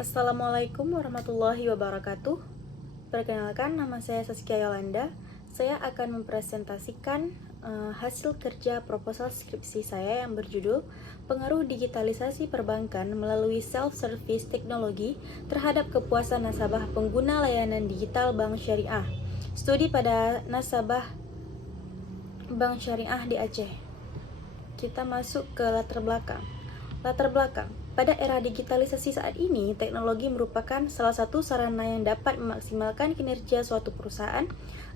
Assalamualaikum warahmatullahi wabarakatuh. Perkenalkan, nama saya Saskia Yolanda. Saya akan mempresentasikan hasil kerja proposal skripsi saya yang berjudul Pengaruh Digitalisasi Perbankan Melalui Self-Service Teknologi Terhadap Kepuasan Nasabah Pengguna Layanan Digital Bank Syariah. Studi pada nasabah Bank Syariah di Aceh. Kita masuk ke latar belakang. Pada era digitalisasi saat ini, teknologi merupakan salah satu sarana yang dapat memaksimalkan kinerja suatu perusahaan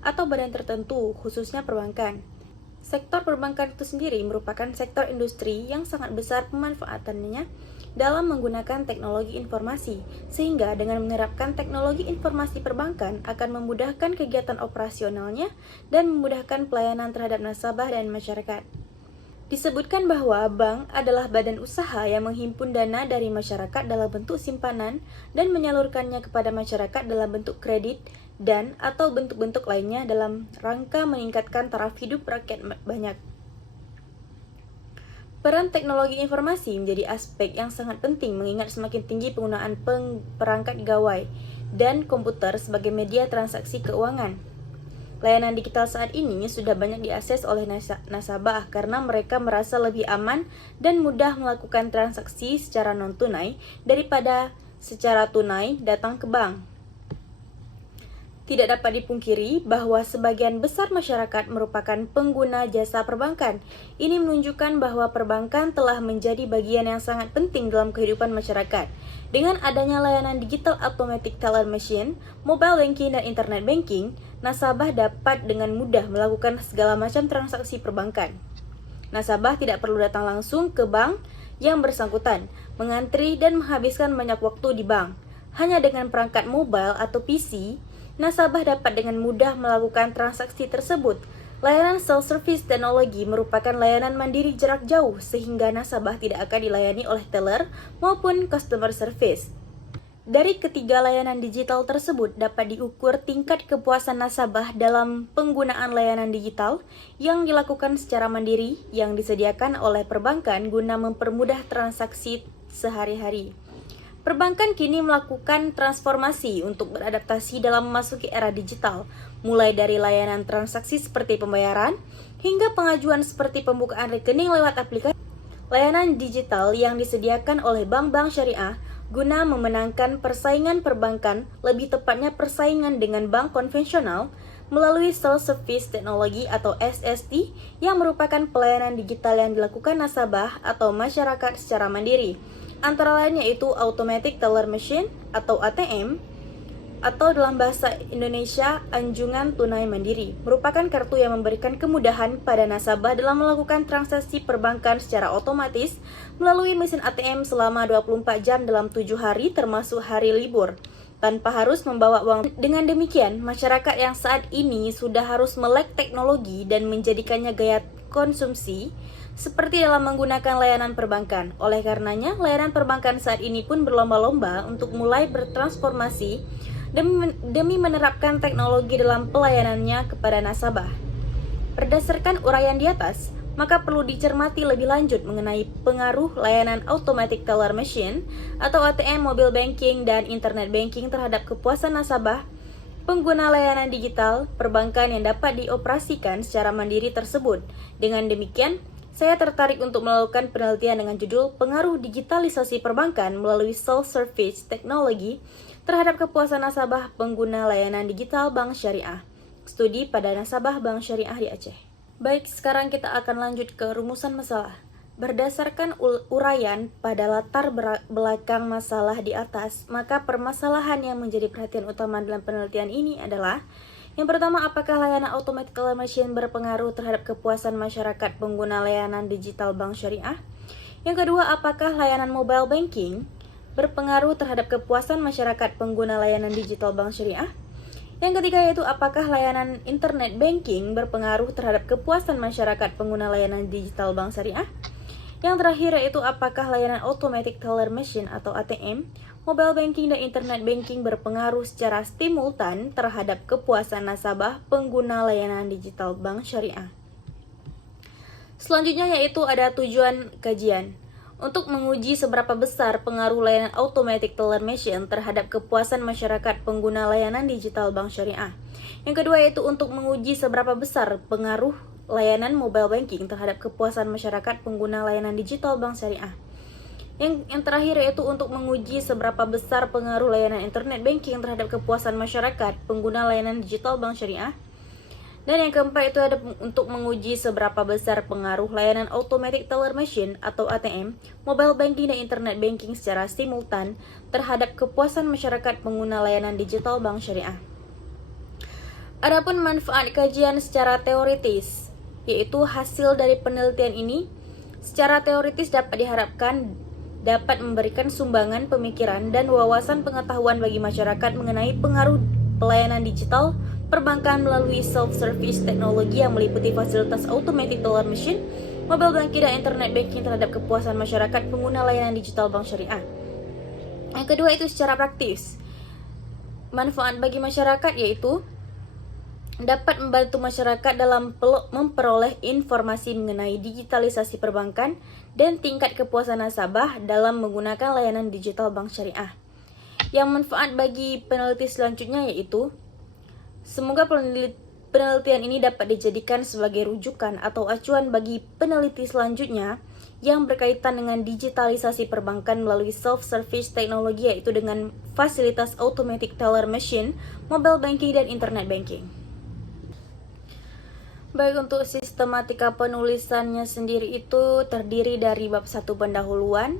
atau badan tertentu, khususnya perbankan. Sektor perbankan itu sendiri merupakan sektor industri yang sangat besar pemanfaatannya dalam menggunakan teknologi informasi, sehingga dengan menerapkan teknologi informasi perbankan akan memudahkan kegiatan operasionalnya dan memudahkan pelayanan terhadap nasabah dan masyarakat. Disebutkan bahwa bank adalah badan usaha yang menghimpun dana dari masyarakat dalam bentuk simpanan dan menyalurkannya kepada masyarakat dalam bentuk kredit dan atau bentuk-bentuk lainnya dalam rangka meningkatkan taraf hidup rakyat banyak. Peran teknologi informasi menjadi aspek yang sangat penting mengingat semakin tinggi penggunaan perangkat gawai dan komputer sebagai media transaksi keuangan. Layanan digital saat ini sudah banyak diakses oleh nasabah karena mereka merasa lebih aman dan mudah melakukan transaksi secara non-tunai daripada secara tunai datang ke bank. Tidak dapat dipungkiri bahwa sebagian besar masyarakat merupakan pengguna jasa perbankan. Ini menunjukkan bahwa perbankan telah menjadi bagian yang sangat penting dalam kehidupan masyarakat. Dengan adanya layanan digital automatic teller machine, mobile banking, dan internet banking, nasabah dapat dengan mudah melakukan segala macam transaksi perbankan. Nasabah tidak perlu datang langsung ke bank yang bersangkutan, mengantri dan menghabiskan banyak waktu di bank. Hanya dengan perangkat mobile atau PC, nasabah dapat dengan mudah melakukan transaksi tersebut. Layanan self-service teknologi merupakan layanan mandiri jarak jauh sehingga nasabah tidak akan dilayani oleh teller maupun customer service. Dari ketiga layanan digital tersebut dapat diukur tingkat kepuasan nasabah dalam penggunaan layanan digital yang dilakukan secara mandiri yang disediakan oleh perbankan guna mempermudah transaksi sehari-hari. Perbankan kini melakukan transformasi untuk beradaptasi dalam memasuki era digital, mulai dari layanan transaksi seperti pembayaran, hingga pengajuan seperti pembukaan rekening lewat aplikasi. Layanan digital yang disediakan oleh bank-bank syariah guna memenangkan persaingan perbankan, lebih tepatnya persaingan dengan bank konvensional, melalui self-service teknologi atau SST yang merupakan pelayanan digital yang dilakukan nasabah atau masyarakat secara mandiri. Antara lain yaitu Automatic Teller Machine atau ATM, atau dalam bahasa Indonesia Anjungan Tunai Mandiri, merupakan kartu yang memberikan kemudahan pada nasabah dalam melakukan transaksi perbankan secara otomatis melalui mesin ATM selama 24 jam dalam 7 hari termasuk hari libur, tanpa harus membawa uang. Dengan demikian, masyarakat yang saat ini sudah harus melek teknologi dan menjadikannya gaya konsumsi, seperti dalam menggunakan layanan perbankan. Oleh karenanya, layanan perbankan saat ini pun berlomba-lomba untuk mulai bertransformasi demi menerapkan teknologi dalam pelayanannya kepada nasabah. Berdasarkan uraian di atas, maka perlu dicermati lebih lanjut mengenai pengaruh layanan Automatic Teller Machine atau ATM, mobile banking, dan internet banking terhadap kepuasan nasabah pengguna layanan digital perbankan yang dapat dioperasikan secara mandiri tersebut. Dengan demikian, saya tertarik untuk melakukan penelitian dengan judul Pengaruh Digitalisasi Perbankan Melalui Self-Service Teknologi Terhadap Kepuasan Nasabah Pengguna Layanan Digital Bank Syariah. Studi pada nasabah Bank Syariah di Aceh. Baik, sekarang kita akan lanjut ke rumusan masalah. Berdasarkan uraian pada latar belakang masalah di atas, maka permasalahan yang menjadi perhatian utama dalam penelitian ini adalah: yang pertama, apakah layanan Automatic Teller Machine berpengaruh terhadap kepuasan masyarakat pengguna layanan digital bank syariah? Yang kedua, apakah layanan mobile banking berpengaruh terhadap kepuasan masyarakat pengguna layanan digital bank syariah? Yang ketiga yaitu apakah layanan internet banking berpengaruh terhadap kepuasan masyarakat pengguna layanan digital bank syariah? Yang terakhir yaitu apakah layanan Automatic Teller Machine atau ATM, mobile banking, dan internet banking berpengaruh secara simultan terhadap kepuasan nasabah pengguna layanan digital bank syariah. Selanjutnya yaitu ada tujuan kajian. untuk menguji seberapa besar pengaruh layanan automatic teller machine terhadap kepuasan masyarakat pengguna layanan digital bank syariah. Yang kedua yaitu untuk menguji seberapa besar pengaruh layanan mobile banking terhadap kepuasan masyarakat pengguna layanan digital bank syariah. Yang terakhir yaitu untuk menguji seberapa besar pengaruh layanan internet banking terhadap kepuasan masyarakat pengguna layanan digital bank syariah. Dan yang keempat itu ada untuk menguji seberapa besar pengaruh layanan automatic teller machine atau ATM, mobile banking dan internet banking secara simultan terhadap kepuasan masyarakat pengguna layanan digital bank syariah. Adapun manfaat kajian secara teoritis, yaitu hasil dari penelitian ini secara teoritis dapat diharapkan dapat memberikan sumbangan pemikiran dan wawasan pengetahuan bagi masyarakat mengenai pengaruh pelayanan digital perbankan melalui self-service teknologi yang meliputi fasilitas automatic teller machine, mobile banking dan internet banking terhadap kepuasan masyarakat pengguna layanan digital bank syariah. Yang kedua itu secara praktis. Manfaat bagi masyarakat yaitu dapat membantu masyarakat dalam memperoleh informasi mengenai digitalisasi perbankan dan tingkat kepuasan nasabah dalam menggunakan layanan digital bank syariah. Yang manfaat bagi peneliti selanjutnya yaitu semoga penelitian ini dapat dijadikan sebagai rujukan atau acuan bagi peneliti selanjutnya yang berkaitan dengan digitalisasi perbankan melalui self-service teknologi yaitu dengan fasilitas automatic teller machine, mobile banking, dan internet banking. Baik, untuk sistematika penulisannya sendiri itu terdiri dari bab 1 pendahuluan,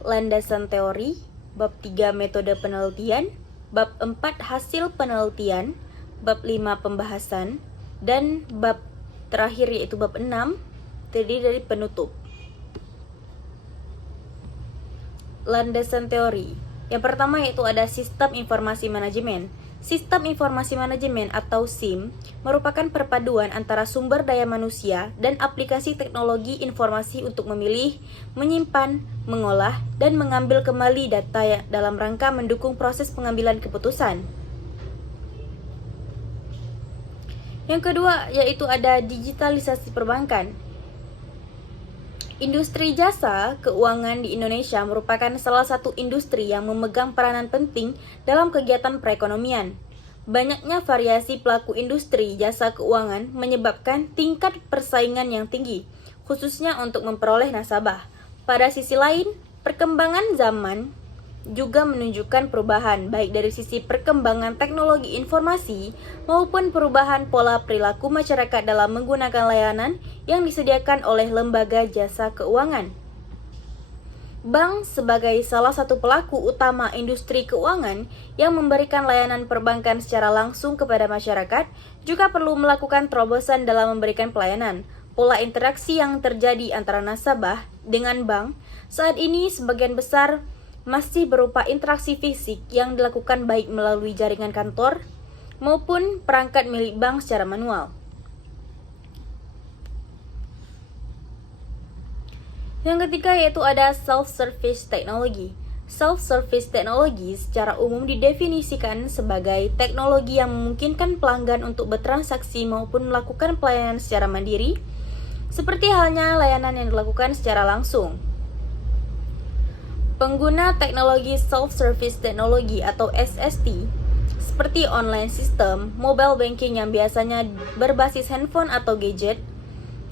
landasan teori, bab 3 metode penelitian, bab 4 hasil penelitian, bab 5 pembahasan, dan bab terakhir yaitu bab 6 terdiri dari penutup. Landasan teori. Yang pertama yaitu ada sistem informasi manajemen. Sistem informasi manajemen atau SIM merupakan perpaduan antara sumber daya manusia dan aplikasi teknologi informasi untuk memilih, menyimpan, mengolah, dan mengambil kembali data dalam rangka mendukung proses pengambilan keputusan. Yang kedua yaitu ada digitalisasi perbankan. Industri jasa keuangan di Indonesia merupakan salah satu industri yang memegang peranan penting dalam kegiatan perekonomian. Banyaknya variasi pelaku industri jasa keuangan menyebabkan tingkat persaingan yang tinggi, khususnya untuk memperoleh nasabah. Pada sisi lain, perkembangan zaman juga menunjukkan perubahan baik dari sisi perkembangan teknologi informasi maupun perubahan pola perilaku masyarakat dalam menggunakan layanan yang disediakan oleh lembaga jasa keuangan. Bank sebagai salah satu pelaku utama industri keuangan yang memberikan layanan perbankan secara langsung kepada masyarakat juga perlu melakukan terobosan dalam memberikan pelayanan. Pola interaksi yang terjadi antara nasabah dengan bank saat ini sebagian besar masih berupa interaksi fisik yang dilakukan baik melalui jaringan kantor maupun perangkat milik bank secara manual. Yang ketiga yaitu ada self-service technology. Self-service technology secara umum didefinisikan sebagai teknologi yang memungkinkan pelanggan untuk bertransaksi maupun melakukan pelayanan secara mandiri, seperti halnya layanan yang dilakukan secara langsung. Pengguna teknologi self-service teknologi atau SST seperti online system, mobile banking yang biasanya berbasis handphone atau gadget,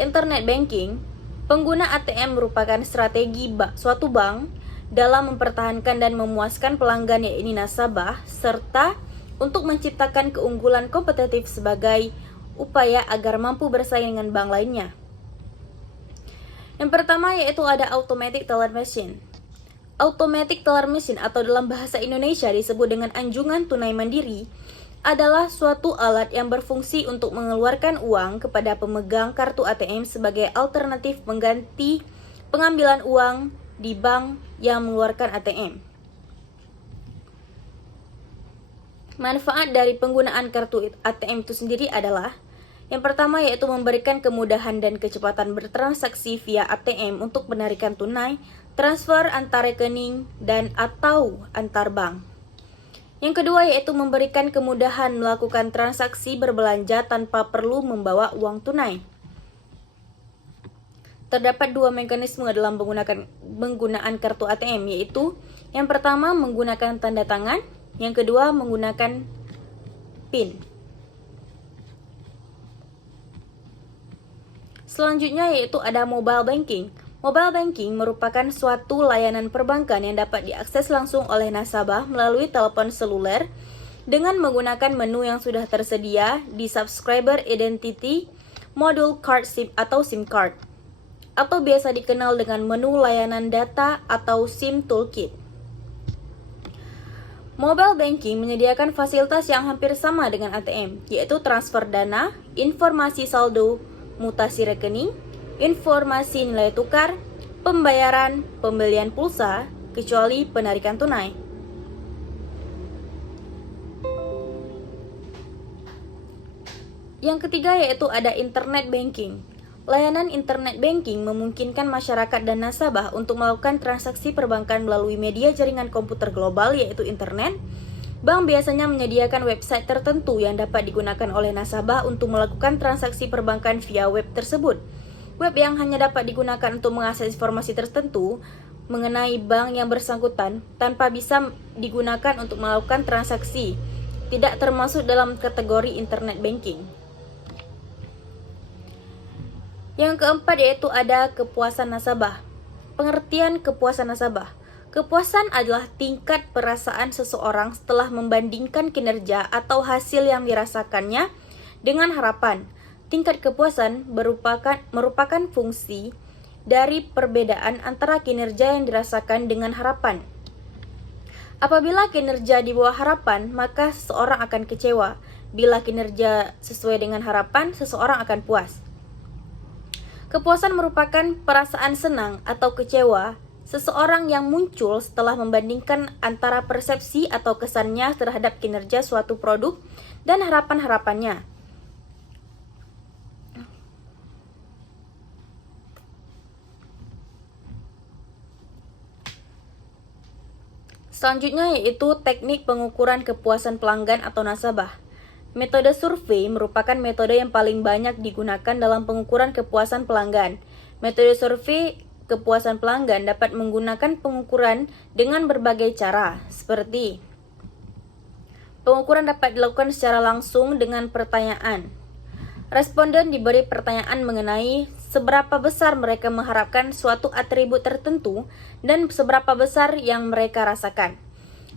internet banking, pengguna ATM merupakan strategi suatu bank dalam mempertahankan dan memuaskan pelanggan yaitu nasabah serta untuk menciptakan keunggulan kompetitif sebagai upaya agar mampu bersaing dengan bank lainnya. Yang pertama yaitu ada automatic teller machine. Automatic teller machine atau dalam bahasa Indonesia disebut dengan anjungan tunai mandiri adalah suatu alat yang berfungsi untuk mengeluarkan uang kepada pemegang kartu ATM sebagai alternatif mengganti pengambilan uang di bank yang mengeluarkan ATM. Manfaat dari penggunaan kartu ATM itu sendiri adalah yang pertama yaitu memberikan kemudahan dan kecepatan bertransaksi via ATM untuk penarikan tunai, transfer antar rekening, dan atau antar bank. Yang kedua yaitu memberikan kemudahan melakukan transaksi berbelanja tanpa perlu membawa uang tunai. Terdapat dua mekanisme dalam penggunaan kartu ATM, yaitu yang pertama menggunakan tanda tangan, yang kedua menggunakan PIN. Selanjutnya yaitu ada mobile banking. Mobile banking merupakan suatu layanan perbankan yang dapat diakses langsung oleh nasabah melalui telepon seluler dengan menggunakan menu yang sudah tersedia di Subscriber Identity Module Card SIM atau SIM card, atau biasa dikenal dengan menu layanan data atau SIM Toolkit. Mobile banking menyediakan fasilitas yang hampir sama dengan ATM, yaitu transfer dana, informasi saldo, mutasi rekening, informasi nilai tukar, pembayaran, pembelian pulsa, kecuali penarikan tunai. Yang ketiga yaitu ada internet banking. Layanan internet banking memungkinkan masyarakat dan nasabah untuk melakukan transaksi perbankan melalui media jaringan komputer global yaitu internet. Bank biasanya menyediakan website tertentu yang dapat digunakan oleh nasabah untuk melakukan transaksi perbankan via web tersebut. Web yang hanya dapat digunakan untuk mengakses informasi tertentu mengenai bank yang bersangkutan tanpa bisa digunakan untuk melakukan transaksi, tidak termasuk dalam kategori internet banking. Yang keempat yaitu ada kepuasan nasabah. Pengertian kepuasan nasabah. Kepuasan adalah tingkat perasaan seseorang setelah membandingkan kinerja atau hasil yang dirasakannya dengan harapan. Tingkat kepuasan merupakan fungsi dari perbedaan antara kinerja yang dirasakan dengan harapan. Apabila kinerja di bawah harapan, maka seseorang akan kecewa. Bila kinerja sesuai dengan harapan, seseorang akan puas. Kepuasan merupakan perasaan senang atau kecewa seseorang yang muncul setelah membandingkan antara persepsi atau kesannya terhadap kinerja suatu produk dan harapan-harapannya. Selanjutnya yaitu teknik pengukuran kepuasan pelanggan atau nasabah. Metode survei merupakan metode yang paling banyak digunakan dalam pengukuran kepuasan pelanggan. Metode survei kepuasan pelanggan dapat menggunakan pengukuran dengan berbagai cara, seperti pengukuran dapat dilakukan secara langsung dengan pertanyaan. Responden diberi pertanyaan mengenai seberapa besar mereka mengharapkan suatu atribut tertentu dan seberapa besar yang mereka rasakan.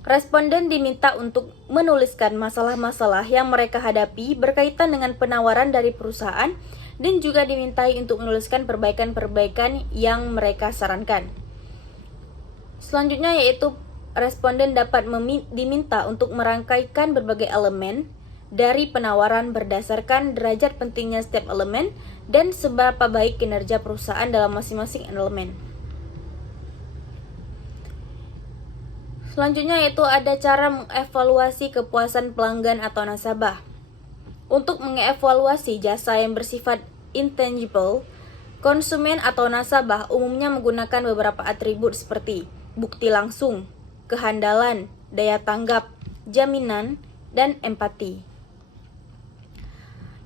Responden diminta untuk menuliskan masalah-masalah yang mereka hadapi berkaitan dengan penawaran dari perusahaan dan juga dimintai untuk menuliskan perbaikan-perbaikan yang mereka sarankan. Selanjutnya yaitu responden dapat diminta untuk merangkaikan berbagai elemen dari penawaran berdasarkan derajat pentingnya setiap elemen dan seberapa baik kinerja perusahaan dalam masing-masing elemen. Selanjutnya yaitu ada cara mengevaluasi kepuasan pelanggan atau nasabah. Untuk mengevaluasi jasa yang bersifat intangible, konsumen atau nasabah umumnya menggunakan beberapa atribut seperti bukti langsung, kehandalan, daya tanggap, jaminan, dan empati.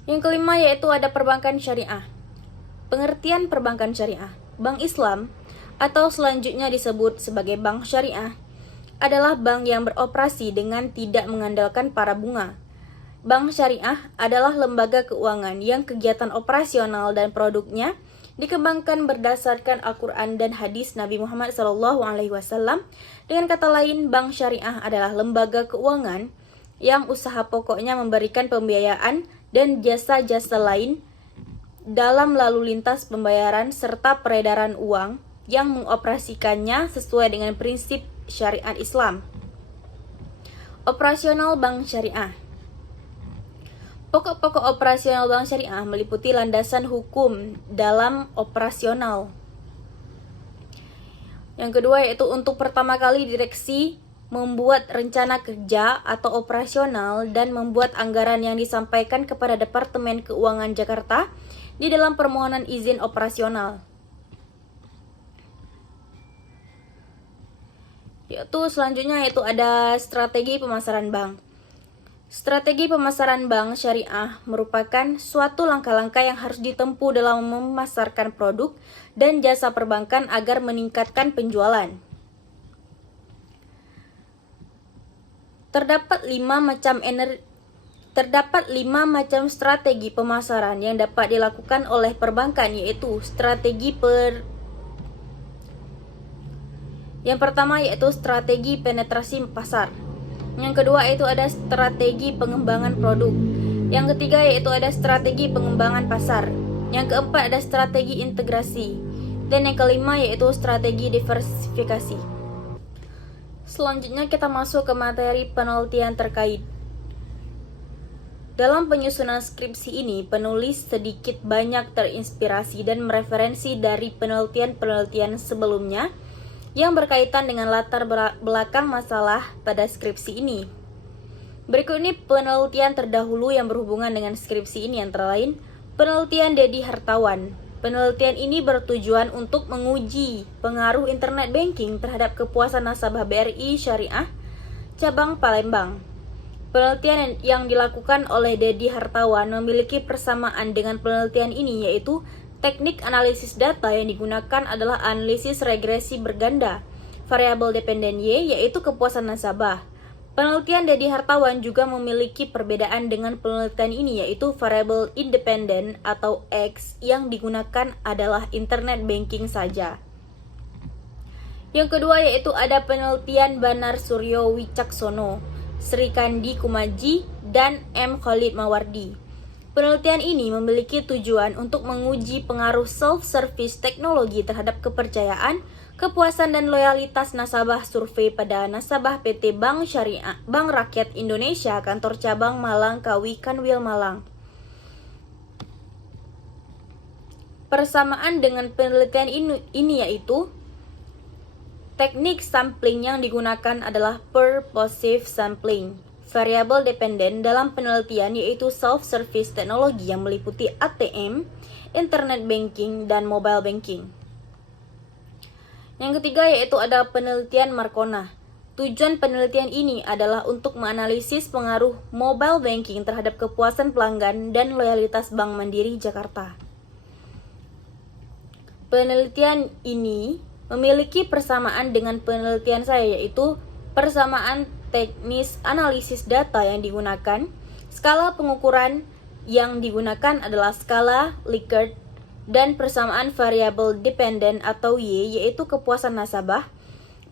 Yang kelima yaitu ada perbankan syariah. Pengertian perbankan syariah. Bank Islam atau selanjutnya disebut sebagai bank syariah adalah bank yang beroperasi dengan tidak mengandalkan para bunga. Bank syariah adalah lembaga keuangan yang kegiatan operasional dan produknya dikembangkan berdasarkan Al-Quran dan hadis Nabi Muhammad SAW. Dengan kata lain, bank syariah adalah lembaga keuangan yang usaha pokoknya memberikan pembiayaan dan jasa-jasa lain dalam lalu lintas pembayaran serta peredaran uang yang mengoperasikannya sesuai dengan prinsip syariat Islam. Operasional bank syariah. Pokok-pokok operasional bank syariah meliputi landasan hukum dalam operasional. Yang kedua yaitu untuk pertama kali direksi membuat rencana kerja atau operasional dan membuat anggaran yang disampaikan kepada Departemen Keuangan Jakarta di dalam permohonan izin operasional. Yaitu selanjutnya yaitu ada strategi pemasaran bank. Strategi pemasaran bank syariah merupakan suatu langkah-langkah yang harus ditempuh dalam memasarkan produk dan jasa perbankan agar meningkatkan penjualan. Terdapat 5 macam strategi pemasaran yang dapat dilakukan oleh perbankan, yaitu yang pertama yaitu strategi penetrasi pasar. Yang kedua yaitu ada strategi pengembangan produk. Yang ketiga yaitu ada strategi pengembangan pasar. Yang keempat ada strategi integrasi. Dan yang kelima yaitu strategi diversifikasi. Selanjutnya kita masuk ke materi penelitian terkait. Dalam penyusunan skripsi ini, penulis sedikit banyak terinspirasi dan mereferensi dari penelitian-penelitian sebelumnya yang berkaitan dengan latar belakang masalah pada skripsi ini. Berikut ini penelitian terdahulu yang berhubungan dengan skripsi ini, antara lain penelitian Dedi Hartawan. Penelitian ini bertujuan untuk menguji pengaruh internet banking terhadap kepuasan nasabah BRI Syariah cabang Palembang. Penelitian yang dilakukan oleh Dedi Hartawan memiliki persamaan dengan penelitian ini, yaitu teknik analisis data yang digunakan adalah analisis regresi berganda, variabel dependen Y, yaitu kepuasan nasabah. Penelitian Dedi Hartawan juga memiliki perbedaan dengan penelitian ini, yaitu variabel independen atau X yang digunakan adalah internet banking saja. Yang kedua yaitu ada penelitian Banar Suryo Wicaksono, Sri Kandi Kumaji, dan M. Khalid Mawardi. Penelitian ini memiliki tujuan untuk menguji pengaruh self-service teknologi terhadap kepercayaan, kepuasan dan loyalitas nasabah survei pada nasabah PT Bank Syariah, Bank Rakyat Indonesia, kantor cabang Malang, Kawi, Kanwil, Malang. Persamaan dengan penelitian ini yaitu teknik sampling yang digunakan adalah purposive sampling. Variabel dependen dalam penelitian yaitu self-service teknologi yang meliputi ATM, internet banking, dan mobile banking. Yang ketiga yaitu ada penelitian Marcona. Tujuan penelitian ini adalah untuk menganalisis pengaruh mobile banking terhadap kepuasan pelanggan dan loyalitas Bank Mandiri Jakarta. Penelitian ini memiliki persamaan dengan penelitian saya, yaitu persamaan teknis analisis data yang digunakan, skala pengukuran yang digunakan adalah skala Likert, dan persamaan variabel dependen atau Y, yaitu kepuasan nasabah.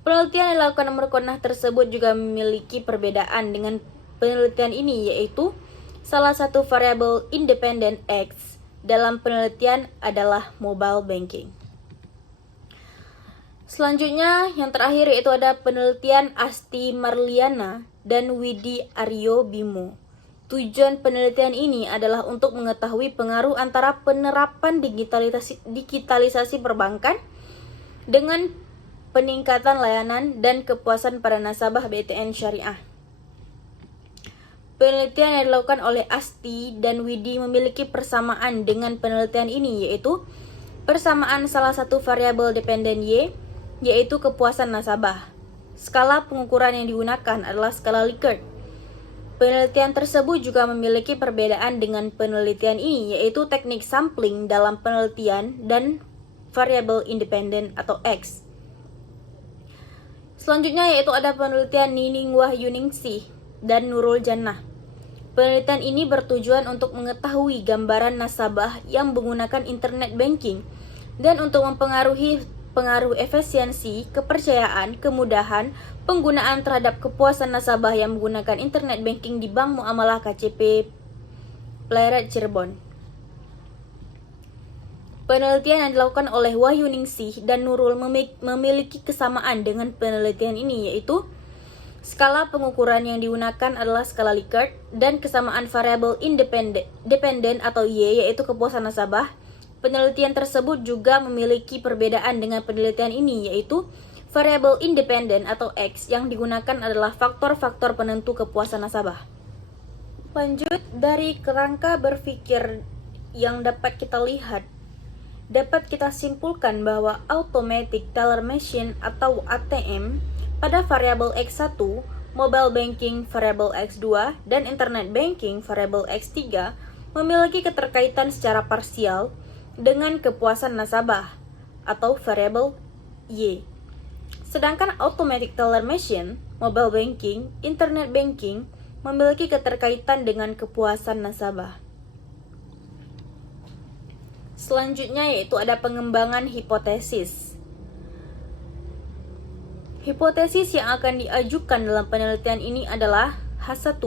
Penelitian yang dilakukan Marcona tersebut juga memiliki perbedaan dengan penelitian ini, yaitu salah satu variabel independen X dalam penelitian adalah mobile banking. Selanjutnya, yang terakhir yaitu ada penelitian Asti Marliana dan Widi Aryo Bimo. Tujuan penelitian ini adalah untuk mengetahui pengaruh antara penerapan digitalisasi perbankan dengan peningkatan layanan dan kepuasan para nasabah BTN Syariah. Penelitian yang dilakukan oleh Asti dan Widi memiliki persamaan dengan penelitian ini, yaitu persamaan salah satu variabel dependen Y, yaitu kepuasan nasabah. Skala pengukuran yang digunakan adalah skala Likert. Penelitian tersebut juga memiliki perbedaan dengan penelitian ini, yaitu teknik sampling dalam penelitian dan variabel independen atau X. Selanjutnya yaitu ada penelitian Nining Wahyuningsih dan Nurul Jannah. Penelitian ini bertujuan untuk mengetahui gambaran nasabah yang menggunakan internet banking dan untuk mempengaruhi pengaruh efisiensi, kepercayaan, kemudahan, penggunaan terhadap kepuasan nasabah yang menggunakan internet banking di Bank Muamalah KCP Pleret Cirebon. Penelitian yang dilakukan oleh Wahyuningsih dan Nurul memiliki kesamaan dengan penelitian ini, yaitu skala pengukuran yang digunakan adalah skala Likert dan kesamaan variabel dependen atau Y, yaitu kepuasan nasabah. Penelitian tersebut juga memiliki perbedaan dengan penelitian ini, yaitu variabel independen atau X yang digunakan adalah faktor-faktor penentu kepuasan nasabah. Lanjut, dari kerangka berpikir yang dapat kita lihat, dapat kita simpulkan bahwa Automatic Teller Machine atau ATM pada variabel X1 mobile banking variabel X2, dan internet banking variabel X3 memiliki keterkaitan secara parsial dengan kepuasan nasabah atau variabel Y. Sedangkan automatic teller machine, mobile banking, internet banking memiliki keterkaitan dengan kepuasan nasabah. Selanjutnya yaitu ada pengembangan hipotesis. Hipotesis yang akan diajukan dalam penelitian ini adalah H1.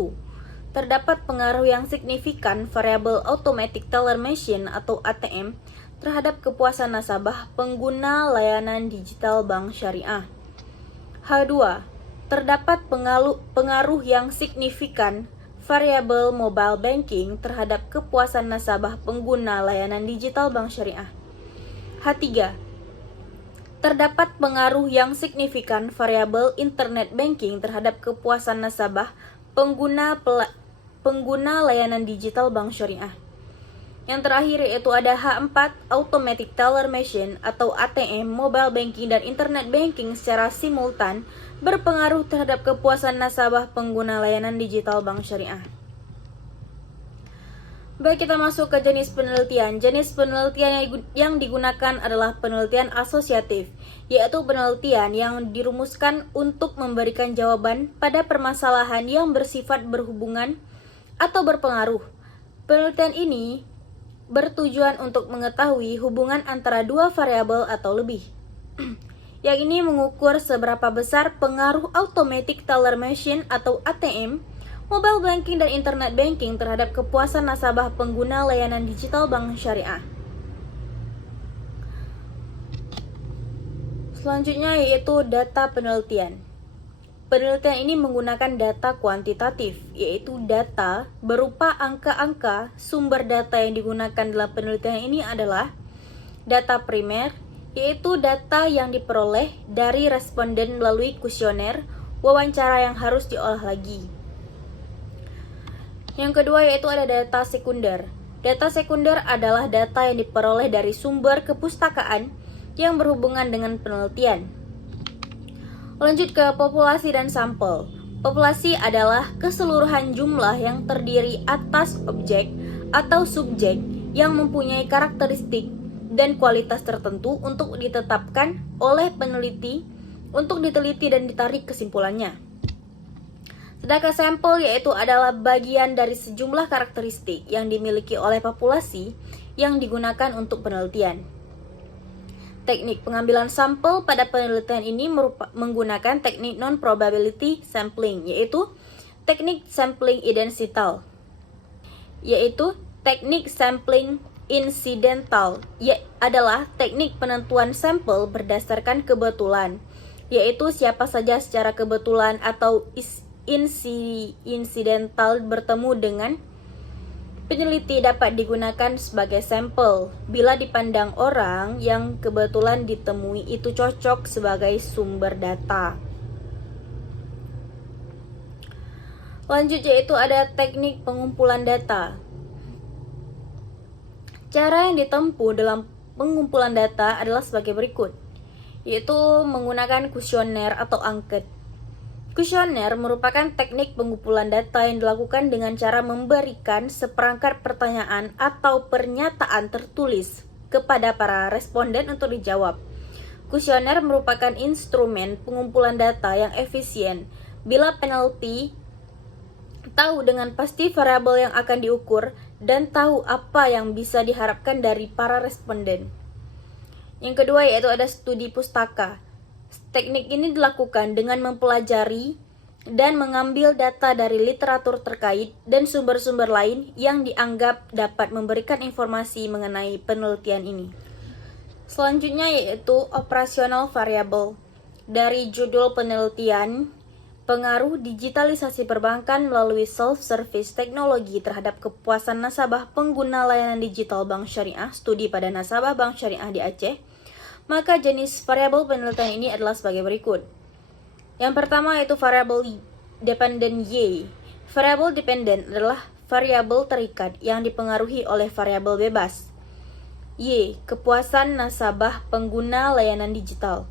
Terdapat pengaruh yang signifikan variabel automatic teller machine atau ATM terhadap kepuasan nasabah pengguna layanan digital bank syariah. H2. Terdapat pengaruh yang signifikan variabel mobile banking terhadap kepuasan nasabah pengguna layanan digital bank syariah. H3. Terdapat pengaruh yang signifikan variabel internet banking terhadap kepuasan nasabah pengguna layanan digital bank syariah. Yang terakhir yaitu ada H4, automatic teller machine atau ATM, mobile banking dan internet banking secara simultan berpengaruh terhadap kepuasan nasabah pengguna layanan digital bank syariah. Baik, kita masuk ke jenis penelitian. Jenis penelitian yang digunakan adalah penelitian asosiatif, yaitu penelitian yang dirumuskan untuk memberikan jawaban pada permasalahan yang bersifat berhubungan atau berpengaruh. Penelitian ini bertujuan untuk mengetahui hubungan antara dua variabel atau lebih. Yang ini mengukur seberapa besar pengaruh automatic teller machine atau ATM, mobile banking dan internet banking terhadap kepuasan nasabah pengguna layanan digital bank syariah. Selanjutnya yaitu data penelitian. Penelitian ini menggunakan data kuantitatif, yaitu data berupa angka-angka. Sumber data yang digunakan dalam penelitian ini adalah data primer, yaitu data yang diperoleh dari responden melalui kuesioner wawancara yang harus diolah lagi. Yang kedua yaitu ada data sekunder. Data sekunder adalah data yang diperoleh dari sumber kepustakaan yang berhubungan dengan penelitian. Lanjut ke populasi dan sampel. Populasi adalah keseluruhan jumlah yang terdiri atas objek atau subjek yang mempunyai karakteristik dan kualitas tertentu untuk ditetapkan oleh peneliti untuk diteliti dan ditarik kesimpulannya. Sedangkan sampel yaitu adalah bagian dari sejumlah karakteristik yang dimiliki oleh populasi yang digunakan untuk penelitian. Teknik pengambilan sampel pada penelitian ini menggunakan teknik non-probability sampling, yaitu teknik sampling incidental, adalah teknik penentuan sampel berdasarkan kebetulan, yaitu siapa saja secara kebetulan atau incidental bertemu dengan peneliti dapat digunakan sebagai sampel bila dipandang orang yang kebetulan ditemui itu cocok sebagai sumber data. Lanjut yaitu ada teknik pengumpulan data. Cara yang ditempuh dalam pengumpulan data adalah sebagai berikut, yaitu menggunakan kuesioner atau angket. Kuesioner merupakan teknik pengumpulan data yang dilakukan dengan cara memberikan seperangkat pertanyaan atau pernyataan tertulis kepada para responden untuk dijawab. Kuesioner merupakan instrumen pengumpulan data yang efisien bila peneliti tahu dengan pasti variabel yang akan diukur dan tahu apa yang bisa diharapkan dari para responden. Yang kedua yaitu ada studi pustaka. Teknik ini dilakukan dengan mempelajari dan mengambil data dari literatur terkait dan sumber-sumber lain yang dianggap dapat memberikan informasi mengenai penelitian ini. Selanjutnya yaitu operasional variabel. Dari judul penelitian, pengaruh digitalisasi perbankan melalui self-service teknologi terhadap kepuasan nasabah pengguna layanan digital bank syariah, studi pada nasabah bank syariah di Aceh, maka jenis variabel penelitian ini adalah sebagai berikut. Yang pertama yaitu variabel dependent Y. Variabel dependent adalah variabel terikat yang dipengaruhi oleh variabel bebas. Y. Kepuasan nasabah pengguna layanan digital.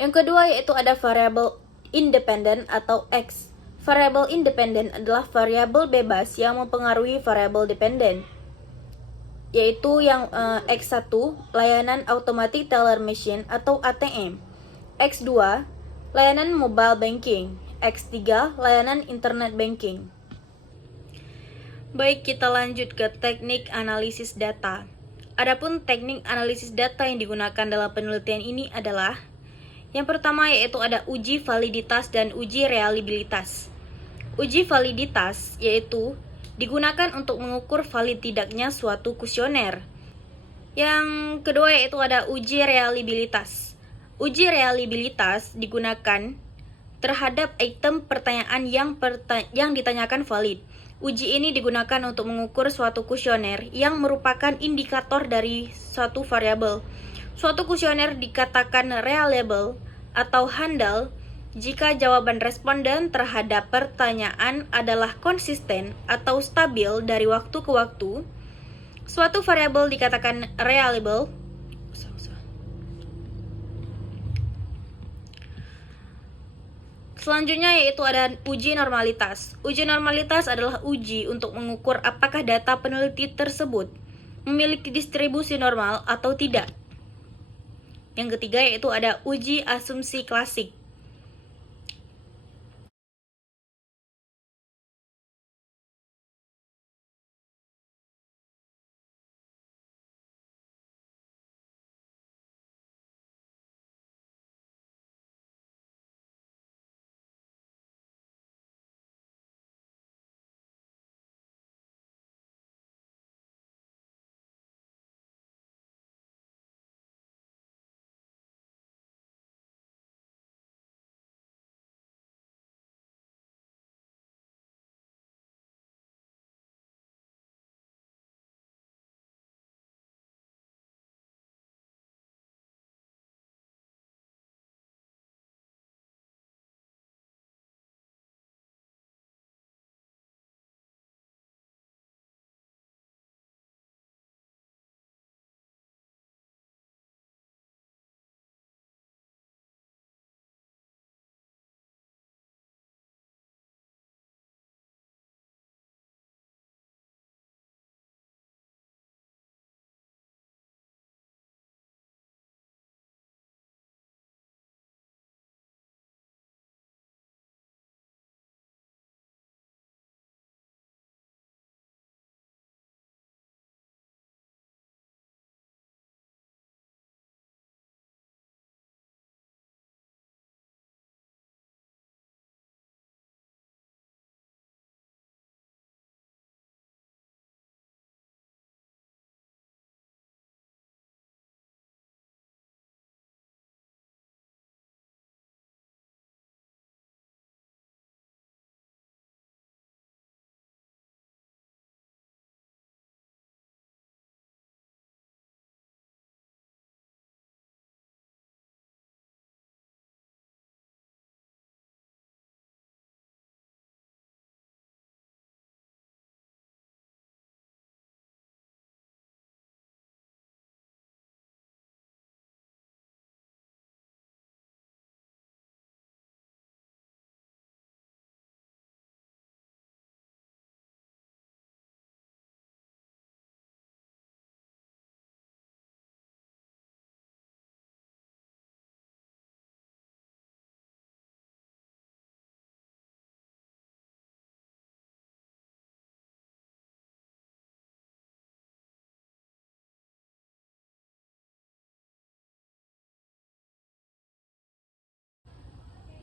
Yang kedua yaitu ada variabel independen atau X. Variabel independen adalah variabel bebas yang mempengaruhi variabel dependen, yaitu yang X1, layanan Automatic Teller Machine atau ATM. X2, layanan mobile banking. X3, layanan internet banking. Baik, kita lanjut ke teknik analisis data. Adapun teknik analisis data yang digunakan dalam penelitian ini adalah yang pertama, yaitu ada uji validitas dan uji reliabilitas. Uji validitas yaitu digunakan untuk mengukur valid tidaknya suatu kuesioner. Yang kedua yaitu ada uji reliabilitas. Uji reliabilitas digunakan terhadap item pertanyaan yang ditanyakan valid. Uji ini digunakan untuk mengukur suatu kuesioner yang merupakan indikator dari suatu variabel. Suatu kuesioner dikatakan reliable atau handal jika jawaban responden terhadap pertanyaan adalah konsisten atau stabil dari waktu ke waktu. Suatu variabel dikatakan reliable. Selanjutnya yaitu ada uji normalitas. Uji normalitas adalah uji untuk mengukur apakah data peneliti tersebut memiliki distribusi normal atau tidak. Yang ketiga yaitu ada uji asumsi klasik.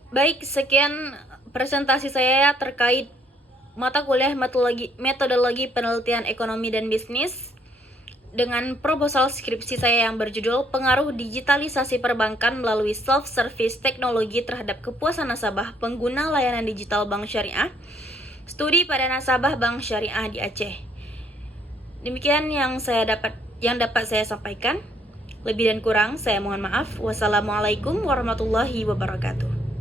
Baik, sekian presentasi saya terkait mata kuliah metodologi penelitian ekonomi dan bisnis dengan proposal skripsi saya yang berjudul Pengaruh Digitalisasi Perbankan Melalui Self-Service Teknologi Terhadap Kepuasan Nasabah Pengguna Layanan Digital Bank Syariah, Studi pada Nasabah Bank Syariah di Aceh. Demikian yang dapat saya sampaikan. Lebih dan kurang saya mohon maaf. Wassalamualaikum warahmatullahi wabarakatuh.